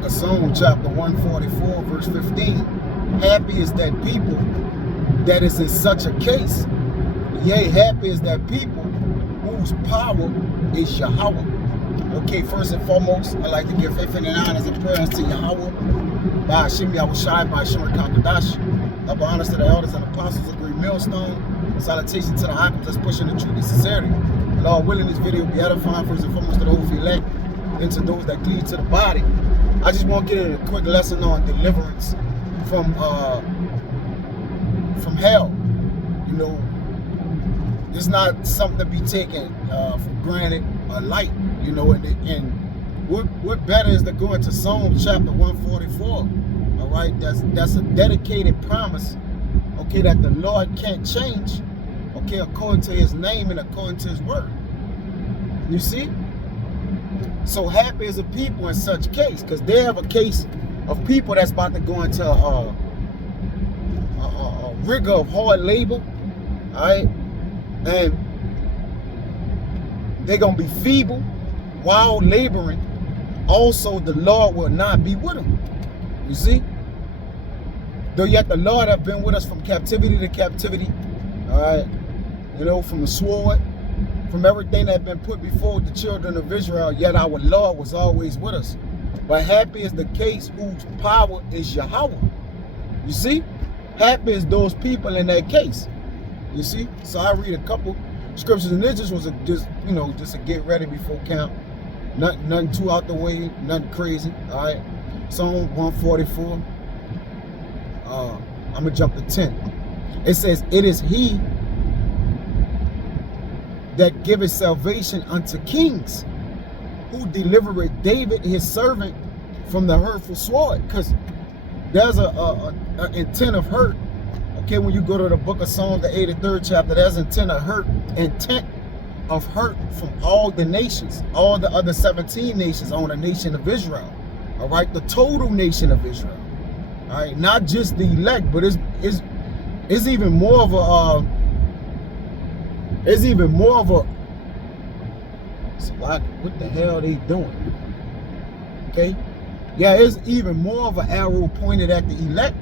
book of Psalms, chapter 144, verse 15. Happy is that people that is in such a case. Yea, happy is that people whose power is Yahweh. Okay, first and foremost, I'd like to give faith and honors and prayers to Yahweh. By Hashem Yahushai, by Hashem Kakadash. Double honors to the elders and apostles of Great Millstone. Salutation to the Hakim that's pushing the truth and sincerity. Lord willing, this video will be edifying first and foremost to the whole elect and to those that cleave to the body. I just want to get a quick lesson on deliverance from hell. You know, it's not something to be taken for granted or light. You know, and what better is to go into Psalms chapter 144? All right, that's a dedicated promise. Okay, that the Lord can't change. Okay, according to His name and according to His word. You see? So happy is a people in such case, because they have a case of people that's about to go into a rigor of hard labor. All right, and they're gonna be feeble while laboring. Also, the Lord will not be with them. You see? Though yet the Lord have been with us from captivity to captivity. All right, you know, from the sword, from everything that had been put before the children of Israel, yet our Lord was always with us. But happy is the case whose power is Yahweh. You see? Happy is those people in that case. You see? So I read a couple scriptures, and this just was just a get ready before camp. Nothing too out the way, nothing crazy. All right. Psalm 144. I'm gonna jump to 10. It says, "It is He that giveth salvation unto kings, who delivereth David his servant from the hurtful sword." Because there's a intent of hurt. Okay, when you go to the book of Psalms, the 83rd chapter, there's intent of hurt from all the nations, all the other 17 nations on the nation of Israel. All right, the total nation of Israel. All right, not just the elect, but it's even more of a so like, what the hell are they doing? Okay, yeah, it's even more of an arrow pointed at the elect,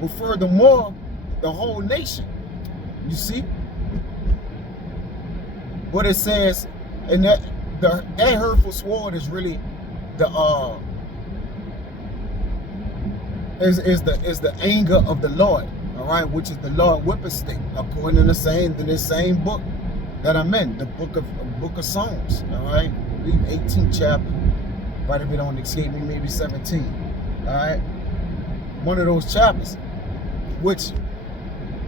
but furthermore, the whole nation. You see? What it says, and that hurtful sword is really the is the anger of the Lord. All right, which is the Lord whipping stick, according to this same book that I'm in, the book of Psalms. All right, read 18th chapter. Right, if it don't escape me, maybe 17. All right, one of those chapters, which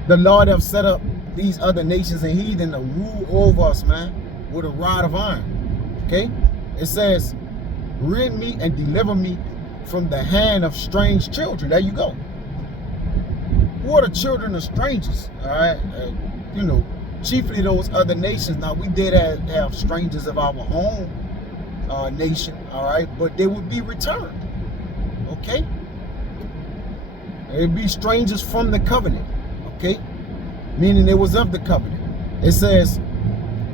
the Lord have set up these other nations and heathen to rule over us, man, with a rod of iron. Okay, it says, "Rid me and deliver me from the hand of strange children." There you go. Who are the children of strangers? All right, you know, chiefly those other nations. Now, we did have strangers of our own nation, all right, but they would be returned. Okay, it'd be strangers from the covenant. Okay, meaning it was of the covenant. It says,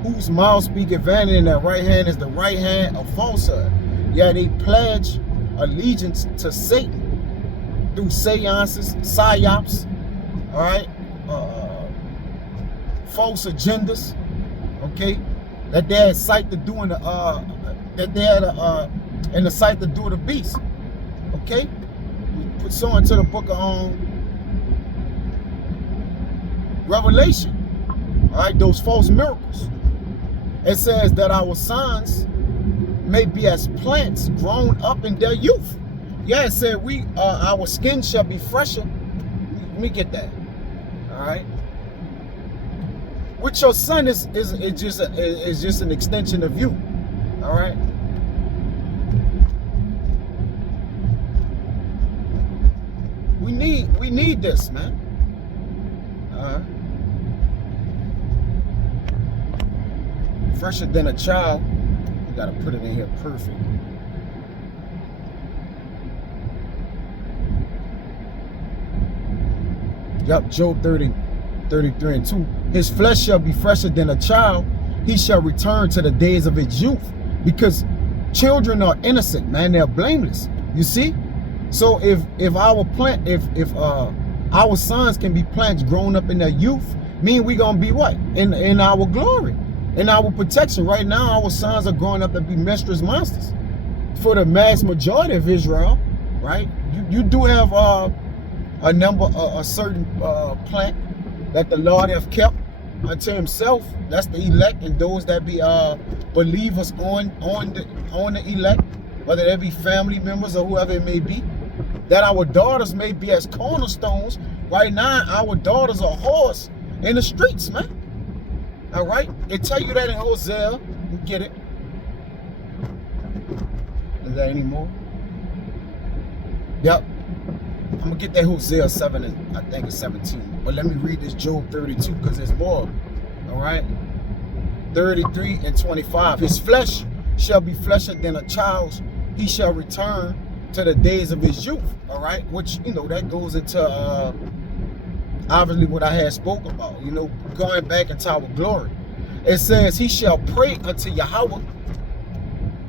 "Whose mouth speaketh vanity, and their right hand is the right hand of falsehood. Yeah, they pledge allegiance to Satan through seances, psyops, all right, false agendas, okay, that they had sight to do in the in the sight to do the beast." Okay, we put so into the book of Revelation. All right, those false miracles. It says that our sons may be as plants grown up in their youth. Yeah, it said our skin shall be fresher. Let me get that. All right. Which your son is just an extension of you. All right. We need this, man. Fresher than a child. You gotta put it in here perfect. Yup, Job 30:33-2. "His flesh shall be fresher than a child. He shall return to the days of his youth." Because children are innocent, man. They're blameless. You see? So if our sons can be plants grown up in their youth, mean we gonna be what? In our glory, in our protection. Right now, our sons are growing up to be monstrous monsters. For the mass majority of Israel, right? You do have a certain plant that the Lord have kept unto himself. That's the elect, and those that be believers on the elect, whether they be family members or whoever it may be, that our daughters may be as cornerstones. Right now, our daughters are whores in the streets, man. All right? It tell you that in Hosea. You get it? Is there any more? Yep. I'm going to get that Hosea 7, and I think it's 17. But let me read this Job 32, because there's more. All right? 33 and 25. His flesh shall be flesher than a child's. He shall return to the days of his youth. All right? Which, you know, that goes into obviously what I had spoke about. You know, going back into our glory. It says, he shall pray unto Yahweh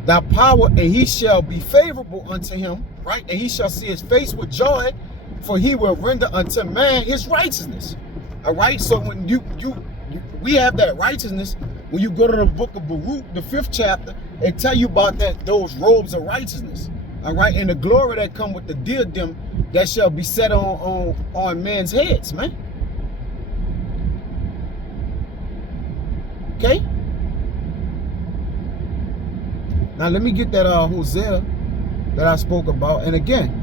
thy power, and he shall be favorable unto him, right? And he shall see his face with joy, for he will render unto man his righteousness. All right? So when we have that righteousness, when you go to the book of Baruch, the 5th chapter, it tell you about those robes of righteousness. All right? And the glory that come with the diadem that shall be set on men's heads, man. Okay? Now let me get that Hosea that I spoke about. And again,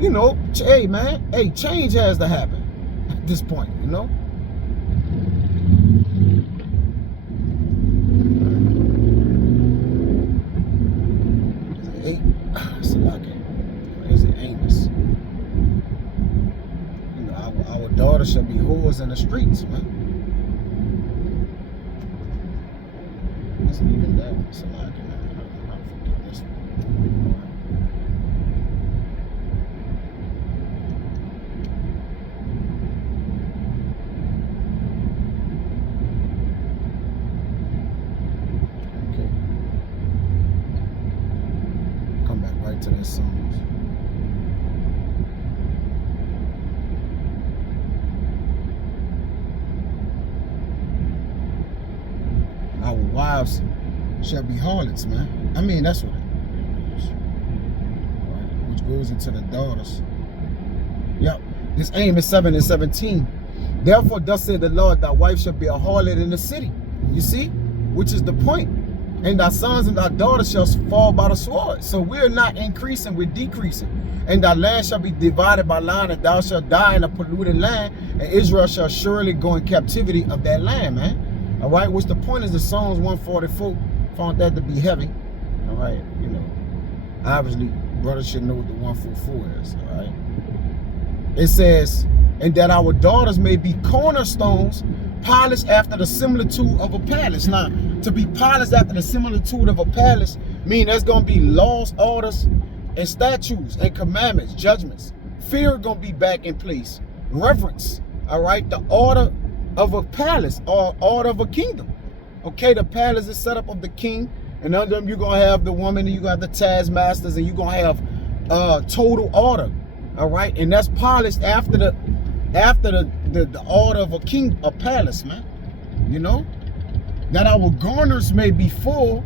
you know, hey man, hey, change has to happen at this point, you know. Is it Amos? You know, our daughters shall be whores in the streets, man. Isn't even that? It's a lot. I'll forget this one. Okay. Come back right to that Psalms. Our wives shall be harlots, man. I mean, that's what it is. Right? Which goes into the daughters. Yep. This Amos 7 and 17. Therefore, thus said the Lord, thy wife shall be a harlot in the city. You see? Which is the point. And thy sons and thy daughters shall fall by the sword. So we're not increasing, we're decreasing. And thy land shall be divided by line, and thou shalt die in a polluted land, and Israel shall surely go in captivity of that land, man. All right, which the point is the Psalms 144 found that to be heavy. All right, you know, obviously brothers should know what the 144 is. All right, it says, and that our daughters may be cornerstones, polished after the similitude of a palace. Now, to be polished after the similitude of a palace mean there's gonna be laws, orders, and statutes and commandments, judgments. Fear gonna be back in place. Reverence. All right, the order of a palace or order of a kingdom. Okay, the palace is set up of the king, and under them you're gonna have the woman, and you got the taskmasters, and you're gonna have total order. All right, and that's polished after the order of a king, a palace, man. You know, that our garners may be full,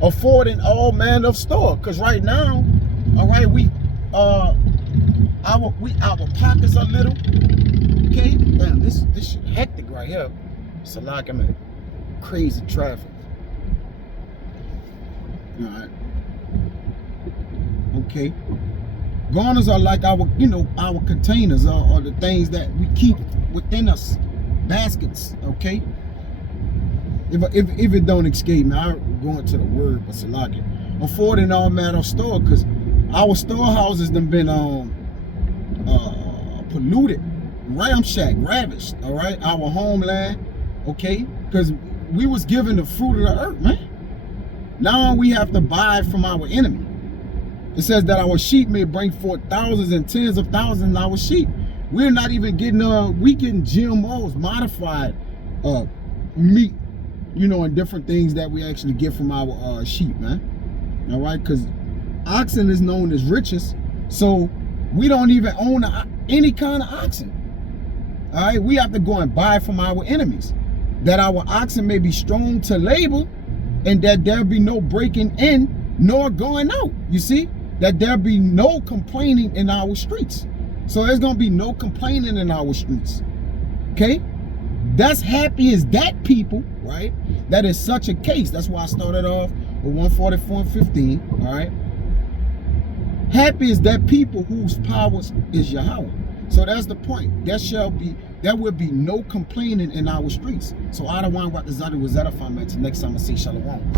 affording all manner of store. Because right now, all right, our pockets are little. Okay, damn, this shit hectic right here. It's like I'm in crazy traffic. All right. Okay. Garners are like our, you know, our containers or the things that we keep within us, baskets. Okay. If it don't escape me, I'm going to the word, but Salaki, affording all manner of store, because our storehouses done been polluted, ramshacked, ravished. All right, our homeland. Okay, because we was given the fruit of the earth, man. Now we have to buy from our enemy. It says that our sheep may bring forth thousands and tens of thousands of our sheep. We're not even getting we getting GMOs, modified meat, you know, and different things that we actually get from our sheep, man. All right, because oxen is known as riches, so we don't even own any kind of oxen. All right, we have to go and buy from our enemies, that our oxen may be strong to labor, and that there be no breaking in nor going out. You see, that there be no complaining in our streets. So there's gonna be no complaining in our streets. Okay, that's happy as that people, right? That is such a case. That's why I started off with 144 and 15. All right, happy is that people whose powers is Yahweh. So that's the point. There will be no complaining in our streets. So I don't want what the Zadi was that next time I say Shalom.